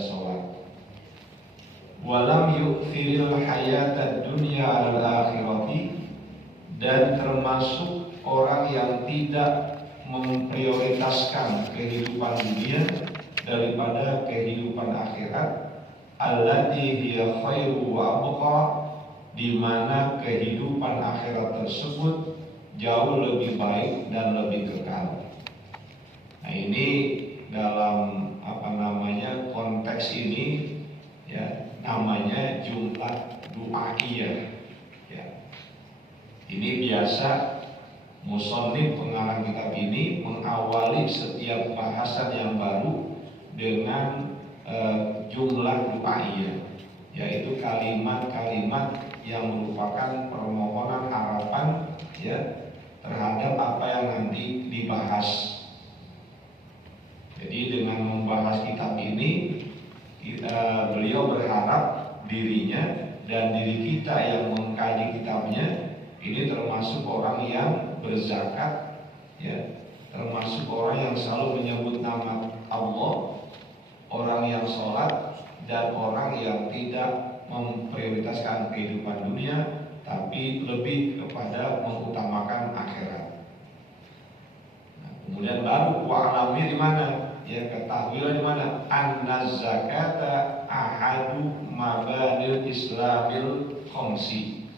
sholat. Walam yu'thiril hayatad dunya 'alal akhirati, dan termasuk orang yang tidak memprioritaskan kehidupan dunia daripada kehidupan akhirat. Allati hiya khairu wa abqa, di mana kehidupan akhirat tersebut jauh lebih baik dan lebih kekal. Nah, ini dalam konteks ini ya namanya jumlah du'aiyah ya. Ini biasa musannif pengarang kitab ini mengawali setiap bahasan yang baru dengan jumlah du'aiyah, yaitu kalimat-kalimat yang merupakan permohonan harapan ya terhadap apa yang nanti dibahas. Jadi dengan membahas kitab ini beliau berharap dirinya dan diri kita yang mengkaji kitabnya ini termasuk orang yang berzakat ya, termasuk orang yang selalu menyebut nama Allah, orang yang sholat, dan orang yang tidak memprioritaskan kehidupan dunia tapi lebih kepada mengutamakan akhirat. Nah, kemudian baru wa'alami di mana? Ya, ketahuilah di mana? Anna zakata ahadu mabanil islamil khamsi.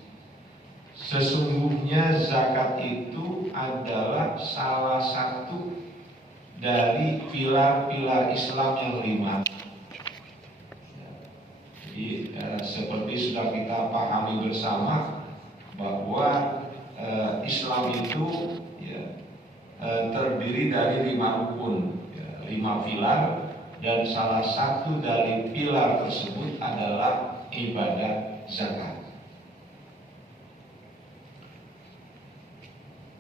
Sesungguhnya zakat itu adalah salah satu dari pilar-pilar Islam yang 5. Jadi seperti sudah kita pahami bersama bahwa Islam itu ya, terdiri dari 5 rukun, ya, 5 pilar, dan salah satu dari pilar tersebut adalah ibadah zakat.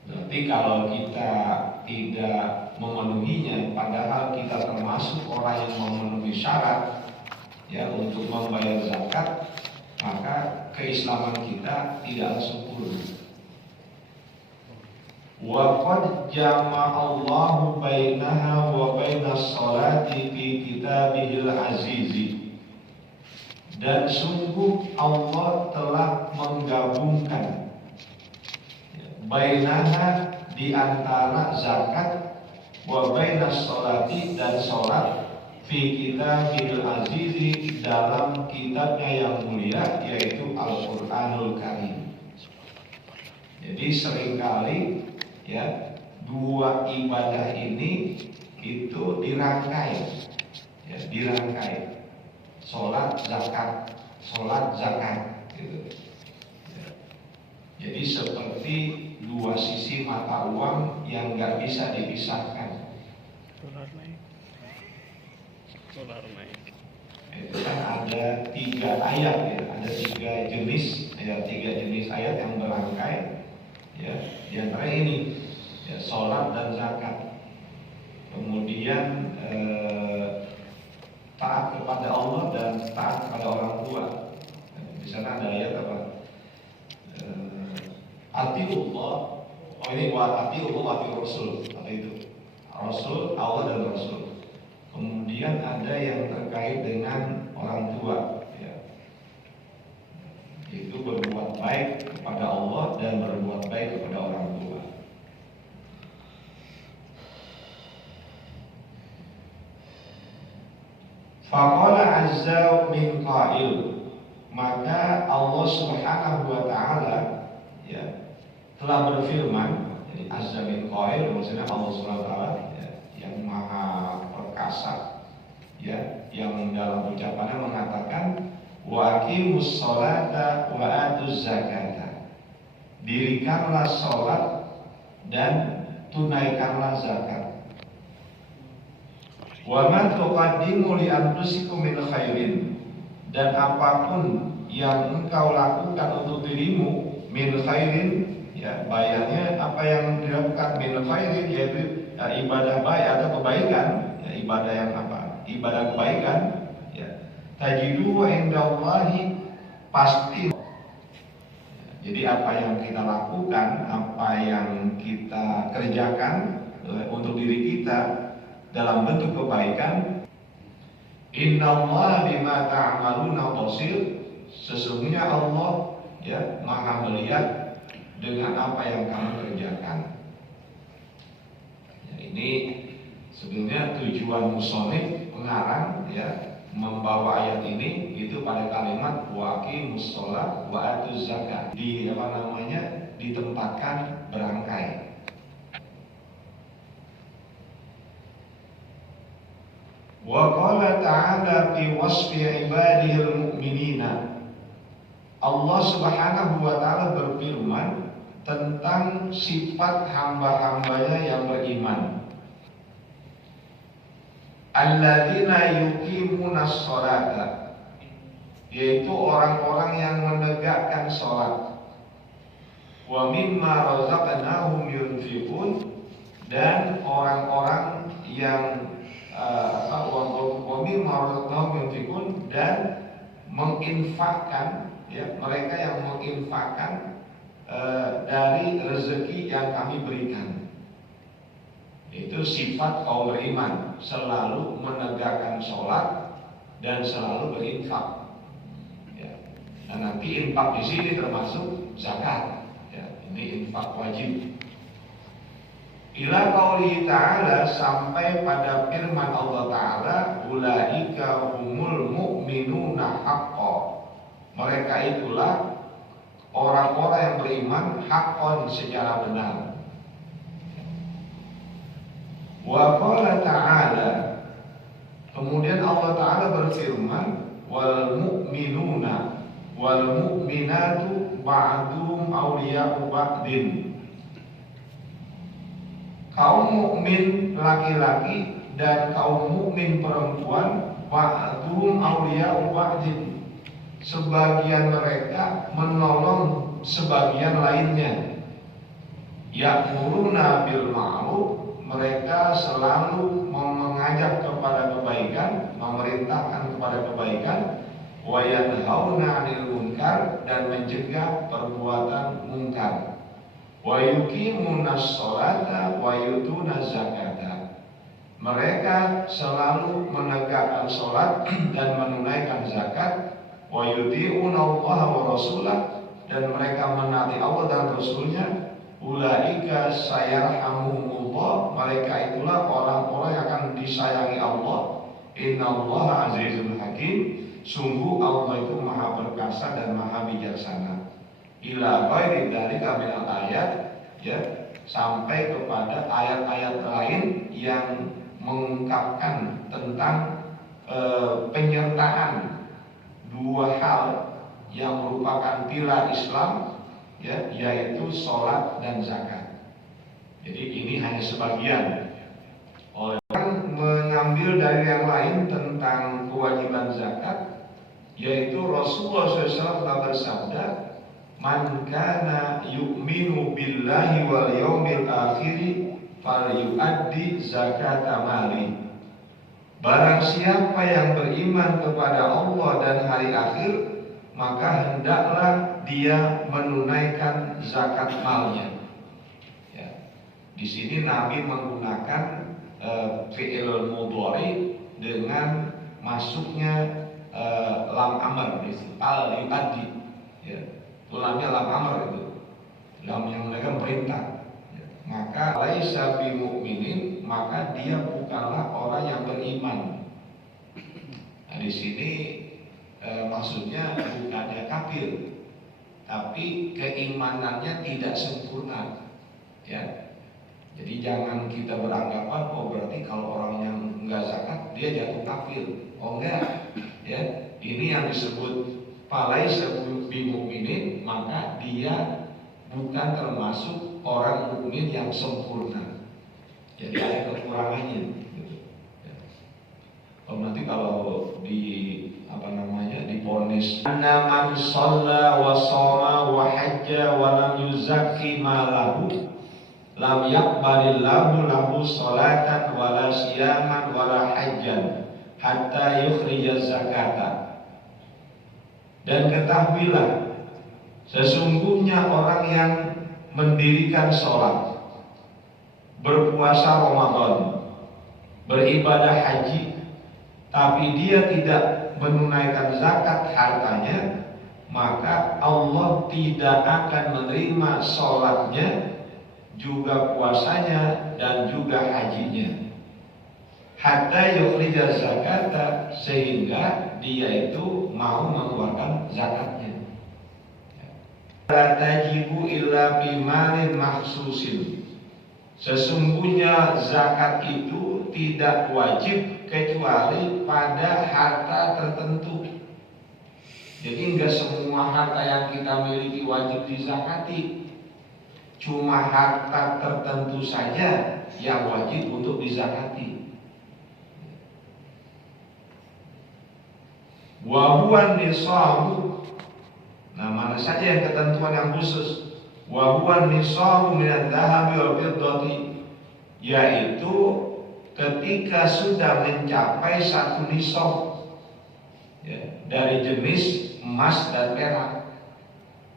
Berarti kalau kita tidak memenuhinya, padahal kita termasuk orang yang memenuhi syarat ya untuk membayar zakat, maka keislaman kita tidaklah sempurna. Wa qad jama'allahu bainaha wa bainas salati fi kitabihil azizi, dan sungguh Allah telah menggabungkan bainaha, di antara zakat, wa bainas salati, dan salat, fi kitabihil azizi, dalam kitabnya yang mulia yaitu Al-Qur'anul Karim. Jadi seringkali ya dua ibadah ini itu dirangkai ya, dirangkai salat zakat gitu. Ya. Jadi seperti dua sisi mata uang yang nggak bisa dipisahkan. Itu kan ada 3 ayat ya, ada 3 jenis ya, 3 jenis ayat yang berangkai ya, di antara ini ya, sholat dan zakat. Kemudian taat kepada Allah dan taat kepada orang tua. Di sana ada ayat apa? Atiullah, ini wa atiullah wa atiur rasul, apa itu? Rasul, Allah dan Rasul. Kemudian ada yang terkait dengan orang tua ya. Itu berbuat baik kepada Allah dan berbuat baik kepada orang tua. Faqala azza min qail, maka Allah Subhanahu wa taala ya telah berfirman. Jadi azza min qail maksudnya Allah Subhanahu wa taala ya, yang maha perkasa ya, yang dalam ucapannya mengatakan wa aqimus sholata wa atuz zakata, dirikanlah sholat dan tunaikanlah zakat. Wa ma tuqaddimu li anfusikum min khairin, dan apapun yang engkau lakukan untuk dirimu, min khairin ya, bayarnya apa yang dilakukan min khairin, yaitu ibadah baik atau kebaikan ya, ibadah yang apa? Ibadah kebaikan ya, tajidu indallahi, pasti. Jadi apa yang kita lakukan, apa yang kita kerjakan untuk diri kita dalam bentuk kebaikan, Innallaha bima ta'maluna basir. Sesungguhnya Allah ya Maha melihat dengan apa yang kamu kerjakan. Ya, ini sebenarnya tujuan musonif pengarang ya membawa ayat ini itu pada kalimat wa aqimus shalah wa atuz zakat, ditempatkan berangkai. Wa qala ta'ala fi wasfi ibadihil mu'minina. Allah Subhanahu wa taala berfirman tentang sifat hamba-hambanya yang beriman. Alladzina yuqimunas sholata, yaitu orang-orang yang menegakkan sholat. Wa mimma razaqnahum yunfiqun, dan orang-orang yang dan menginfakkan ya, mereka yang menginfakkan dari rezeki yang kami berikan. Itu sifat kaum beriman, selalu menegakkan sholat dan selalu berinfak ya. Dan nanti infak di sini termasuk zakat ya, ini infak wajib. Ila qauli ta'ala, sampai pada firman Allah Ta'ala, ulaika humul mu'minuna haqqan. Mereka itulah orang-orang yang beriman haqqan, secara benar. Wa qala ta'ala, kemudian Allah Ta'ala berfirman, wal mu'minuna wal mu'minatu ba'duhum awliya'u ba'din. Kaum mukmin laki-laki dan kaum mukmin perempuan ba'duhum awliya'u ba'din, sebagian mereka menolong sebagian lainnya. Ya'muruna bil ma'ruf, mereka selalu mengajak kepada kebaikan, memerintahkan kepada kebaikan. Wa yanhauna 'anil munkar, dan mencegah perbuatan munkar. Wa yuqimunas sholata wa yutunaz zakata, mereka selalu menegakkan sholat dan menunaikan zakat. Wa yuti'unallaha wa rasulah, dan mereka menaati Allah dan Rasulnya. Ulaika sayarhamuhumullah, mereka itulah orang-orang yang akan disayangi Allah. Innallaha azizul hakim, sungguh Allah itu maha perkasa dan maha bijaksana. Ila ghairi dzalika minal ayat ya, sampai kepada ayat-ayat lain yang mengungkapkan tentang penyertaan dua hal yang merupakan pilar Islam ya, yaitu sholat dan zakat. Jadi ini hanya sebagian. Orang mengambil dari yang lain tentang kewajiban zakat, yaitu Rasulullah SAW telah bersabda, man kana yu'minu billahi wal yaumil akhir falyu'addi zakata mali. Barang siapa yang beriman kepada Allah dan hari akhir, maka hendaklah dia menunaikan zakat malnya. Ya. Di sini Nabi menggunakan fi'il mudhari dengan masuknya lam amr, al yu'addi. Ya. Lamnya lam amr itu, lam yang mereka perintah. Maka laisa bi mu'minin, maka dia bukanlah orang yang beriman. Nah, di sini maksudnya bukannya kafir, tapi keimanannya tidak sempurna. Ya, jadi jangan kita beranggapan oh berarti kalau orang yang enggak zakat dia jatuh kafir. Oh enggak, ya ini yang disebut falaisa bi mu'minin, maka dia bukan termasuk orang mukmin yang sempurna. Jadi ada kekurangannya. Gitu. Ya. Nanti kalau di diponis anna man shalla wa shoma wa hajja wa lam yuzakki malahu lam yaqbalillahu lahu sholatan wala siyaman wala hajjan hatta yukhrija zakata. Dan ketahuilah, sesungguhnya orang yang mendirikan sholat, berpuasa Ramadan, beribadah haji, tapi dia tidak menunaikan zakat hartanya, maka Allah tidak akan menerima sholatnya, juga puasanya, dan juga hajinya. Hatta yukhrija zakata, sehingga dia itu mau mengeluarkan zakatnya. La tajibu illa bimalin mahsusin. Sesungguhnya zakat itu tidak wajib kecuali pada harta tertentu. Jadi enggak semua harta yang kita miliki wajib dizakati. Cuma harta tertentu saja yang wajib untuk dizakati. Wa huwa nisabu. Nah, mana saja yang ketentuan yang khusus. Wa huwa nisabu min adz-dzahabi wal fiddati, yaitu ketika sudah mencapai satu nisab, ya, dari jenis emas dan perak.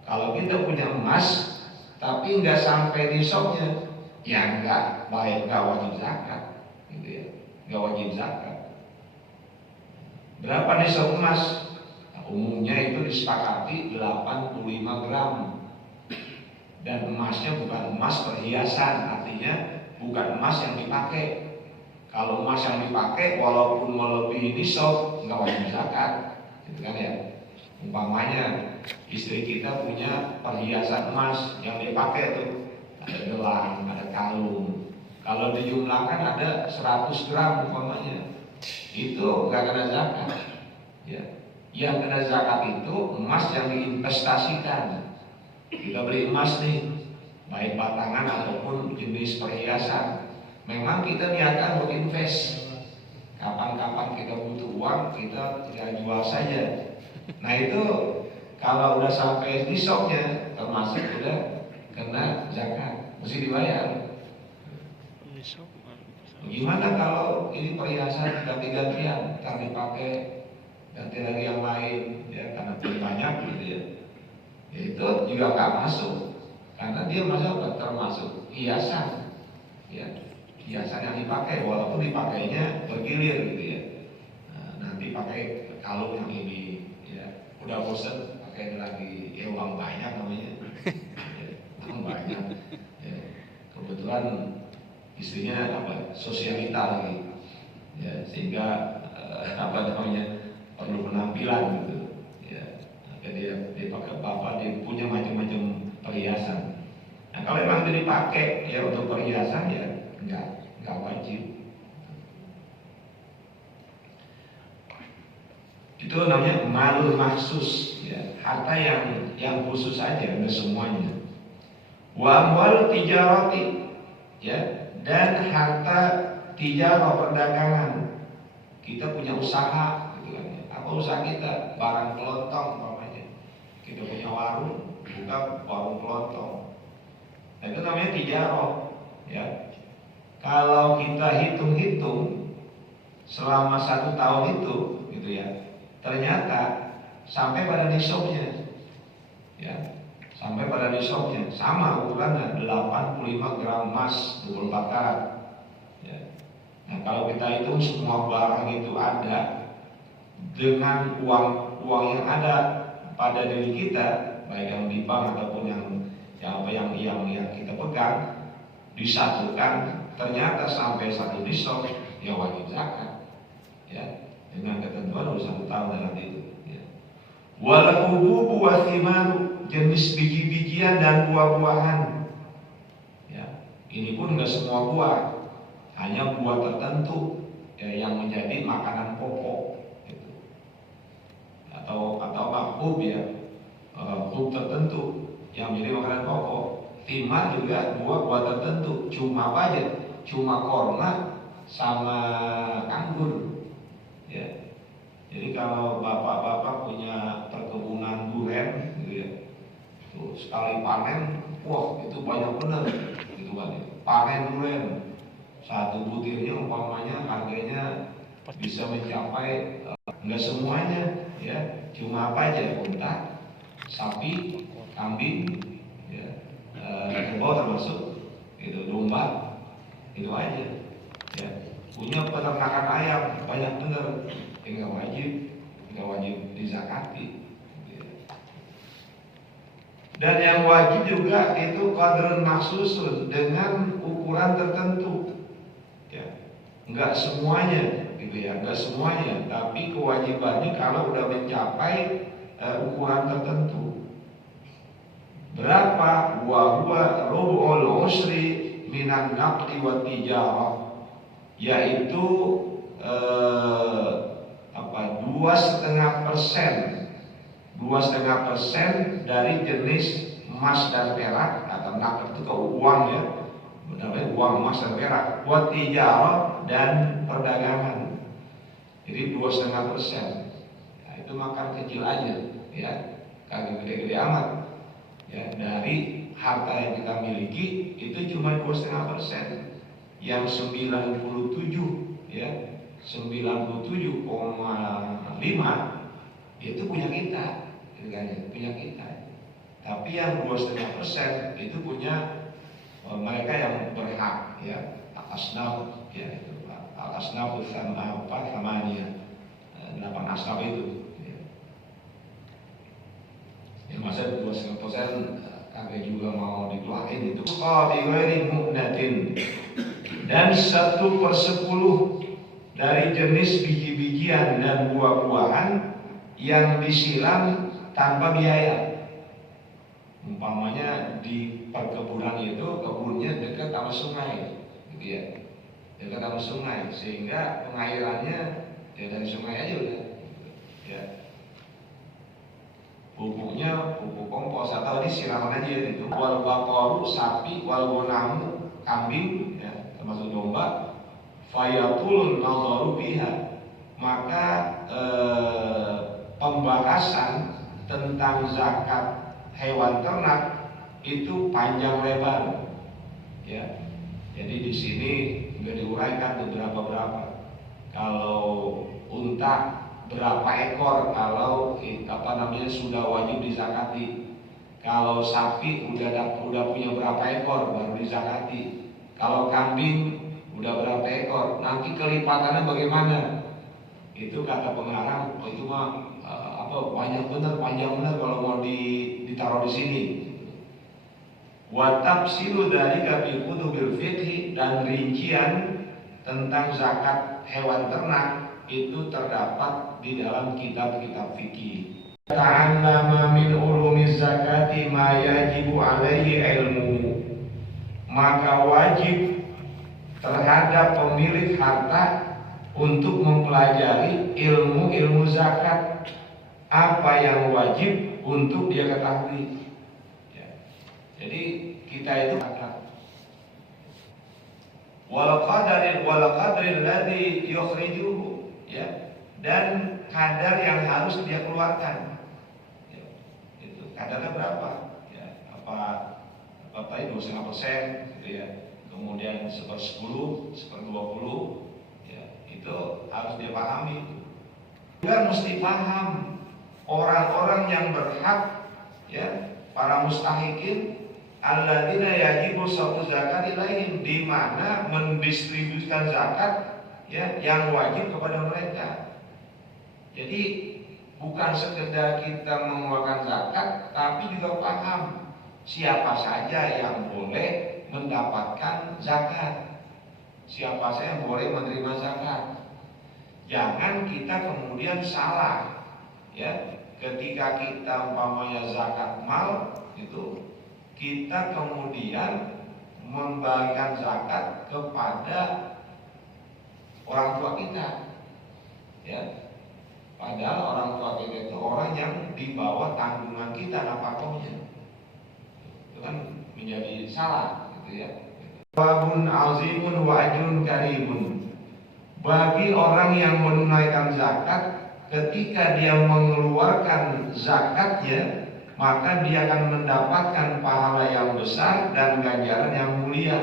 Kalau kita punya emas tapi nggak sampai nisabnya, ya nggak wajib zakat, gitu ya, nggak wajib zakat. Berapa nisab emas? Nah, umumnya itu disepakati 85 gram. Dan emasnya bukan emas perhiasan, artinya bukan emas yang dipakai. Kalau emas yang dipakai walaupun melebihi nisab nggak wajib zakat, gitu kan ya. Umpamanya istri kita punya perhiasan emas yang dipakai tuh, ada gelang, ada kalung. Kalau dijumlahkan ada 100 gram umpamanya, itu nggak kena zakat. Ya, yang kena zakat itu emas yang diinvestasikan. Kita beli emas nih, baik batangan ataupun jenis perhiasan. Memang kita niatkan untuk invest. Kapan-kapan kita butuh uang, kita jual saja. Nah itu kalau udah sampai nisabnya, termasuk udah kena zakat, mesti dibayar. Gimana kalau ini perhiasan ganti-gantian, ntar dipakai ganti lagi yang lain, ya karena banyak gitu ya. Itu juga nggak masuk, karena dia termasuk hiasan, ya hiasan yang dipakai, walaupun dipakainya bergilir gitu ya. Nah, nanti pakai kalung yang ini, ya udah bosan pakai lagi, ya uang banyak namanya, ya, uang banyak. Ya, kebetulan istrinya sosialita lagi, ya sehingga perlu penampilan gitu, ya. Maka dia pakai dia punya macam-macam perhiasan. Nah kalau memang dia dipakai ya untuk perhiasan ya nggak wajib. Itu namanya malul mahsus, ya, harta yang khusus saja, enggak semuanya. Wa amwal tijarati, ya, dan harta tijarah perdagangan. Kita punya usaha, gitu kan. Apa usaha kita? Barang kelontong umpamanya. Kita punya warung, buka warung kelontong. Nah, itu namanya tijarah, ya. Kalau kita hitung-hitung selama 1 tahun itu, gitu ya, ternyata sampai pada nisabnya, ya, sampai pada nisabnya sama ukurannya 85 gram emas 24 karat. Ya. Nah kalau kita hitung semua barang itu ada dengan uang yang ada pada diri kita, baik yang di bank ataupun yang kita pegang, disatukan ternyata sampai 1 nisab, ya wajib zakat, ya, dengan ketentuan harus 1 tahun dalam itu. Ya. Wal hububu wasimaru, jenis biji-bijian dan buah-buahan. Ya, ini pun enggak semua buah, hanya buah tertentu, ya, yang menjadi makanan pokok, gitu. Atau hub, ya, hub tertentu yang menjadi makanan pokok. Timah juga buah-buah tertentu, cuma apa aja? Cuma korma sama anggur, ya. Jadi kalau bapak-bapak punya perkebunan durian, gitu ya, tuh sekali panen, wah itu banyak benar, gitu kan? Panen durian, 1 butirnya umpamanya harganya bisa mencapai, enggak semuanya, ya, cuma apa aja? Unta, sapi, kambing, ya, kerbau termasuk, itu domba, itu aja, ya. punya peternakan ayam banyak bener, nggak wajib dizakati. Dan yang wajib juga itu qadrun maksusun, dengan ukuran tertentu, ya. Nggak semuanya, gitu ya, nggak semuanya. Tapi kewajibannya kalau udah mencapai ukuran tertentu. Berapa? Wa huwa rubu'ul usri minan naqdi wa tijarah, yaitu 2,5% dari jenis emas dan perak, atau naqd itu uang, ya, namanya uang, emas dan perak, buat tijarah dan perdagangan. Jadi 2,5%. Nah, itu makan kecil aja, ya, kagak gede-gede amat, ya. Dari harta yang kita miliki itu cuma 2,5%. Yang 97, ya, 97,5 itu punya kita, punya kita. Tapi yang 2,5% itu punya mereka yang berhak, ya, al-asnaf, ya, itu al-asnaf sama samanya 8 asnaf itu, ya. Ya, masa 2,5% kagak juga mau dikeluarin itu. Qadirin mu'natin, dan 1/10 dari jenis biji-bijian dan buah-buahan yang disiram tanpa biaya. Umpamanya di perkebunan itu kebunnya dekat sama sungai, gitu ya, dekat sama sungai, sehingga pengairannya ya dari sungai aja udah, ya. Pupuknya pupuk kompos atau disiraman aja gitu. Wal baqaru, sapi, wal ghonamu, kambing, ya, termasuk domba, fayatul nadharu biha, maka pembahasan tentang zakat hewan ternak itu panjang lebar, ya. Jadi di sini nggak diuraikan beberapa. Kalau unta berapa ekor, kalau sudah wajib dizakati. Kalau sapi udah punya berapa ekor baru dizakati. Kalau kambing udah berapa ekor, nanti kelipatannya bagaimana? Itu kata pengarang, itu mah panjang bener kalau mau ditaruh di sini. Wa tafsilu dzalika fi kutubil fiqh, dan rincian tentang zakat hewan ternak itu terdapat di dalam kitab-kitab fikih. Ta'allama min ulumiz zakati ma yajibu alaihi ilmu, maka wajib terhadap pemilik harta untuk mempelajari ilmu zakat, apa yang wajib untuk dia ketahui, ya. Jadi kita itu wal qadril ladzi yukhrijuhu, ya, dan kadar yang harus dia keluarkan, ya. Itu kadarnya berapa, ya, apa tadi 2,5%, gitu ya. Kemudian 1/10, 1/20, ya, itu harus dia pahami. Juga mesti paham orang-orang yang berhak, ya, para mustahikin, alladzina yajibu sawtu zakat ilaihim, di mana mendistribusikan zakat, ya, yang wajib kepada mereka. Jadi bukan sekedar kita mengeluarkan zakat, tapi juga paham siapa saja yang boleh mendapatkan zakat, siapa saja yang boleh menerima zakat. Jangan kita kemudian salah, ya, ketika kita umpamanya zakat mal itu, kita kemudian membagikan zakat kepada orang tua kita, ya. Padahal orang tua kita itu orang yang di bawah tanggungan kita nafkahnya. Itu kan menjadi salah, gitu ya. Babun azimun wa ajrun karimun, bagi orang yang menunaikan zakat, ketika dia mengeluarkan zakatnya, maka dia akan mendapatkan pahala yang besar dan ganjaran yang mulia.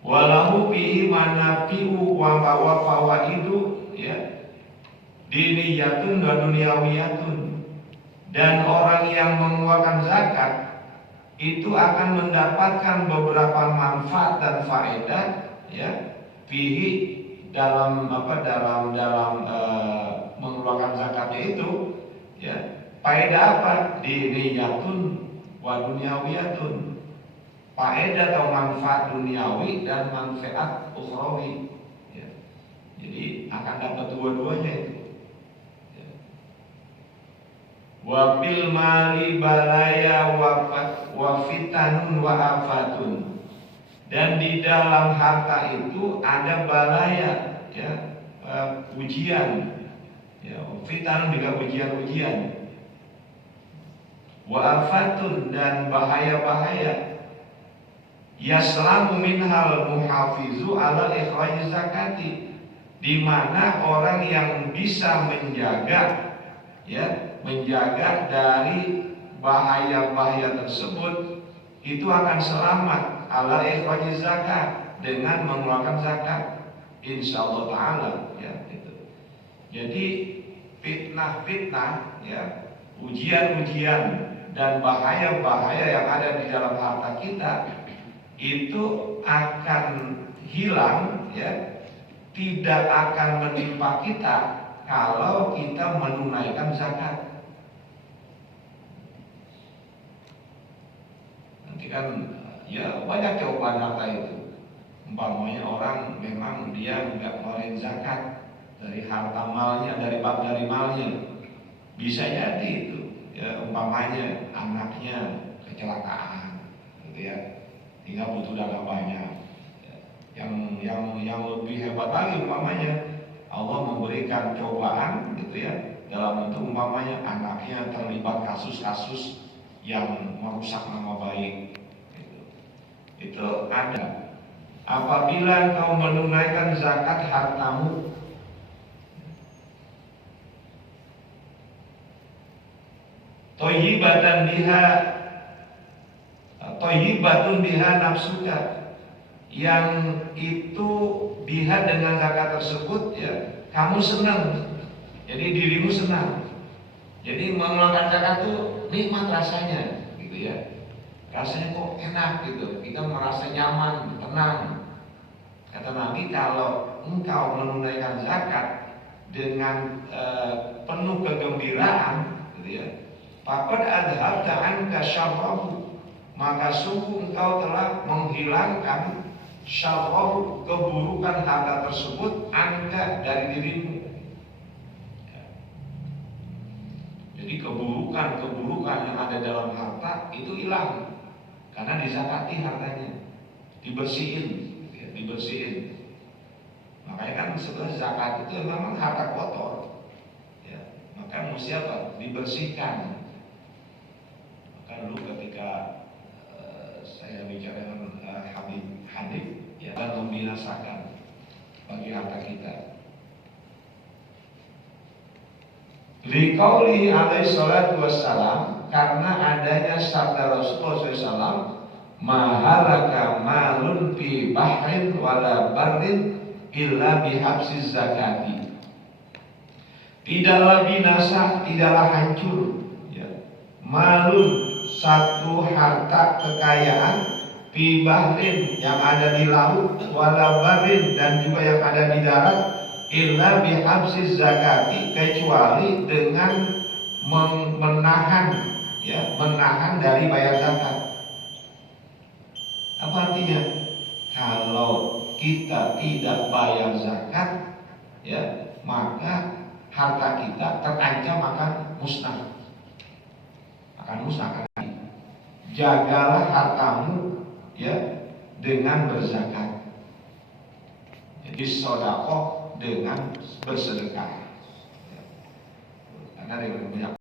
Walahu fihi manafi'u wa fawaidu, ya, diniyatun wa dunyawiyatun, dan orang yang mengeluarkan zakat itu akan mendapatkan beberapa manfaat dan faedah, ya, fihi dalam mengeluarkan zakatnya itu ya faedah apa? Diniyatun wa dunyawiyatun, faedah atau manfaat duniawi dan manfaat ukhrawi ya. Jadi akan dapat dua-duanya itu ya. Wa bil mali balaya wa fitanun wa afatun, dan di dalam harta itu ada balaya ya, ujian ya, fitanun juga ujian-ujian, wa afatun dan bahaya-bahaya, yaslamu minhal muhafizu ala ikhraj zakati, di mana orang yang bisa menjaga ya, menjaga dari bahaya-bahaya tersebut itu akan selamat ala ikhraj zakat, dengan mengeluarkan zakat insyaallah taala ya itu. Jadi fitnah-fitnah ya, ujian-ujian dan bahaya-bahaya yang ada di dalam harta kita itu akan hilang ya, tidak akan menimpa kita kalau kita menunaikan zakat. Nanti kan ya banyak jawaban harta itu. Umpamanya orang memang dia nggak ngeluarin zakat dari harta malnya, dari malnya, bisa jadi itu ya, umpamanya anaknya kecelakaan gitu ya, tinggal butuh dana banyak. Yang lebih hebat lagi umpamanya Allah memberikan cobaan gitu ya, dalam bentuk umpamanya anaknya terlibat kasus-kasus yang merusak nama baik gitu. Itu ada. Apabila kau menunaikan zakat hartamu Toyibatun biha nafsuka, yang itu biha dengan zakat tersebut ya kamu senang, jadi dirimu senang, jadi mengeluarkan zakat itu nikmat rasanya gitu ya, rasanya kok enak gitu, kita merasa nyaman, tenang. Kata Nabi, kalau engkau menunaikan zakat dengan penuh kegembiraan gitu ya, faqad adhabta anka syarrahu, maka sungguh engkau telah menghilangkan syarrahu, keburukan harta tersebut, anka dari dirimu. Jadi keburukan yang ada dalam harta itu hilang karena dizakati hartanya, dibersihin. Makanya kan sebenarnya zakat itu memang harta kotor ya, maka mesti apa? Dibersihkan. Maka dulu ketika saya bicara dengan Habib ya, dan membinasakan bagi harta kita. Liqauli alaihi salatu wassalam, karena adanya sabda Rasulullah SAW, mahalaka malun fi bahrin wala barrin illa bihabsiz zakati. Tidaklah binasa, tidaklah hancur ya, malun, satu harta kekayaan, fi bahrin, yang ada di laut, wala barrin, dan juga yang ada di darat, illa bihabsiz zakati, kecuali dengan menahan ya, menahan dari bayar zakat. Apa artinya? Kalau kita tidak bayar zakat ya, maka harta kita terancam akan musnah. Jagalah hartamu ya dengan berzakat. Jadi sedekah dengan bersedekah. Karena dengan banyak